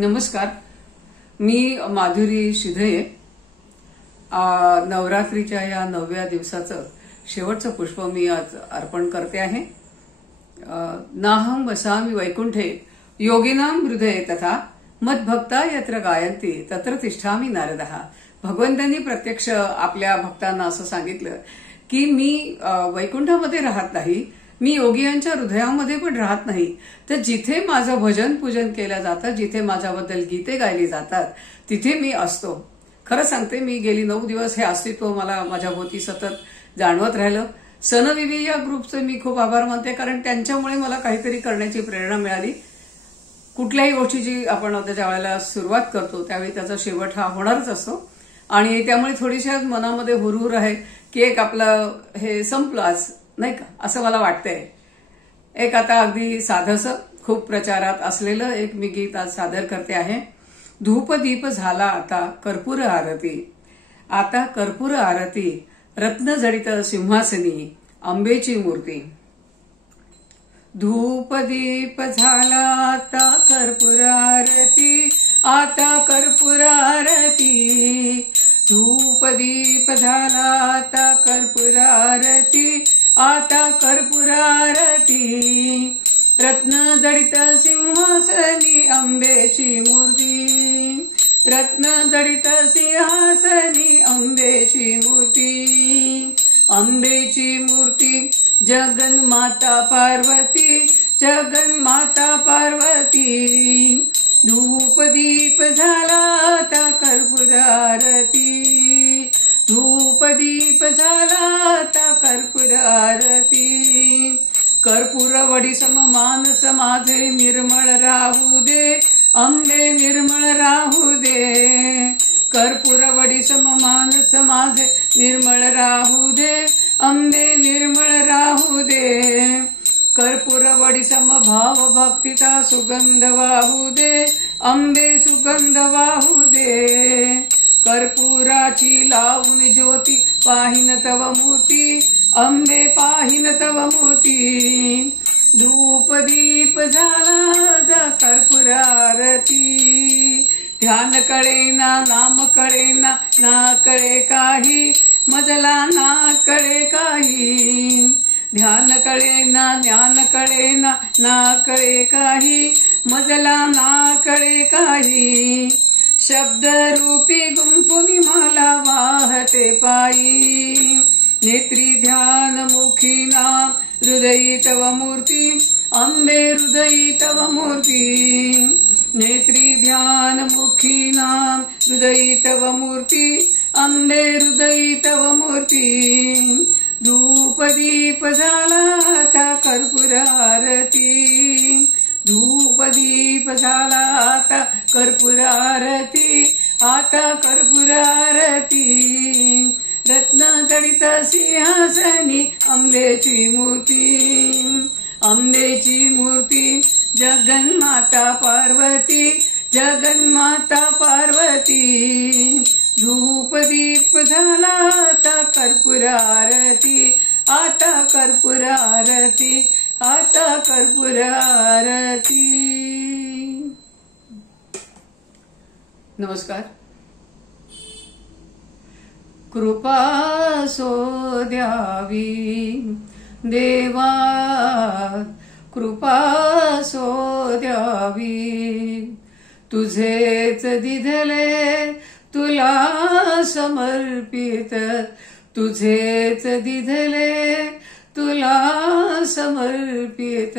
नमस्कार, मी माधुरी शिधये. नवरात्रीच्या या 9व्या दिवसाचं शेवटचं पुष्प मी आज अर्पण करते आहे. नाहं वसामि वैकुंठे योगिनां हृदये तथा मद्भक्ता यत्र गायन्ति तत्र तिष्ठामि नारदः. भगवंतांनी प्रत्यक्ष आपल्या भक्तांना असं सांगितलं की मी वैकुंठामध्ये राहत नाही, मी योगियांच्या हृदयामध्ये पण राहत नाही. तर जिथे माझं भजन पूजन केलं जातं, जिथे माझ्याबद्दल गीते गायली जातात, तिथे मी असतो. खरं सांगते, मी गेली 9 दिवस हे अस्तित्व मला माझ्या भोवती सतत जाणवत राहिलं. सनविवी या ग्रुपचे मी खूप आभार मानते, कारण त्यांच्यामुळे मला काहीतरी करण्याची प्रेरणा मिळाली. कुठल्याही गोष्टीची आपण त्याच्या वेळेला सुरुवात करतो त्यावेळी त्याचा शेवट हा होणारच असतो, आणि त्यामुळे थोडीशी आज मनामध्ये हुरहुर आहे की एक आपलं हे संपलं आज, नाही का, असं मला वाटतंय. एक आता अगदी साधंसं खूप प्रचारात असलेलं एक मी गीत आज सादर करते आहे. धूप दीप झाला आता कर्पूर आरती, आता कर्पूर आरती रत्न जडित सिंहासनी अंबेची मूर्ती. धूप दीप झाला आता कर्पूर आरती, आता कर्पूर आरती. धूप दीप झाला आता कर्पूर आरती, आता कर्पूर आरती. रत्न जडित सिंहासनी अंबेची मूर्ती, रत्न जडित सिंहासनी अंबेची मूर्ती. अंबेची मूर्ती जगन्माता पार्वती, जगन्माता पार्वती. धूप दीप झाला आता कर्पूर आरती, धूप दीप झाला आता कर्पूर आरती. कर्पूर वडी सम मानस माझे निर्मळ राहू दे, अंबे निर्मळ राहू दे. कर्पूर वडी सम मानस माझे निर्मळ राहू दे, अंबे निर्मळ राहू दे. कर्पूर वडी सम भाव भक्तीचा सुगंध वाहू दे, अंबे सुगंध वाहू दे. कर्पूराची लावून ज्योती पाहिन तव मूर्ती, अंबे पाहिन तव मूर्ती. धूप दीप झाला जा कर्पूर आरती. ध्यान कळे ना, नाम कळे ना, ना कळे काही मजला, ना कळे काही. ध्यान कळे ना, ज्ञान कळे ना, ना कळे काही मजला, ना कळे काही. शब्द रूपी गुंफुनी मला वाहते पायी. नेत्री ध्यान मुखी नाम हृदयी तव मूर्ती, अंबे हृदयी तव मूर्ती. नेत्री ध्यान मुखी नाम हृदयी तव मूर्ती, अंबे हृदयी तव मूर्ती. धूप दीप झाला आता कर्पूर आरती, धूप दीप झाला आता कर्पूर आरती, आता कर्पूर आरती. रत्न जडित सिंहासनी अंबेची मूर्ती, अंबेची मूर्ती. जगन्माता पार्वती, जगन्माता पार्वती. धूप दीप झाला आता कर्पूर आरती, आता कर्पूर आरती, आता कर्पूर आरती. नमस्कार. कृपा सो द्यावी देवा, कृपा सो द्यावी. तुझेच दिधले तुला समर्पित, तुझेच दिधले तुला समर्पित.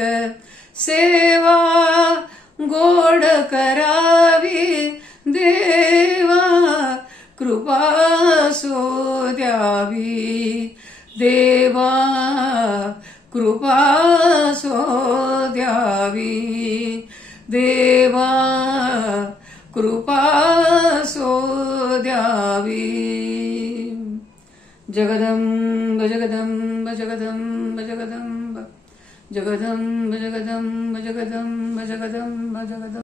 सेवा गोड करावी देवा, कृपा सो द्यावी देवा, कृपा सो द्यावी देवा, कृपा सो द्यावी. जगदंब जगदंब जगदंब जगदंब, जगदंब जगदंब जगदंब जगदंब जगदंब.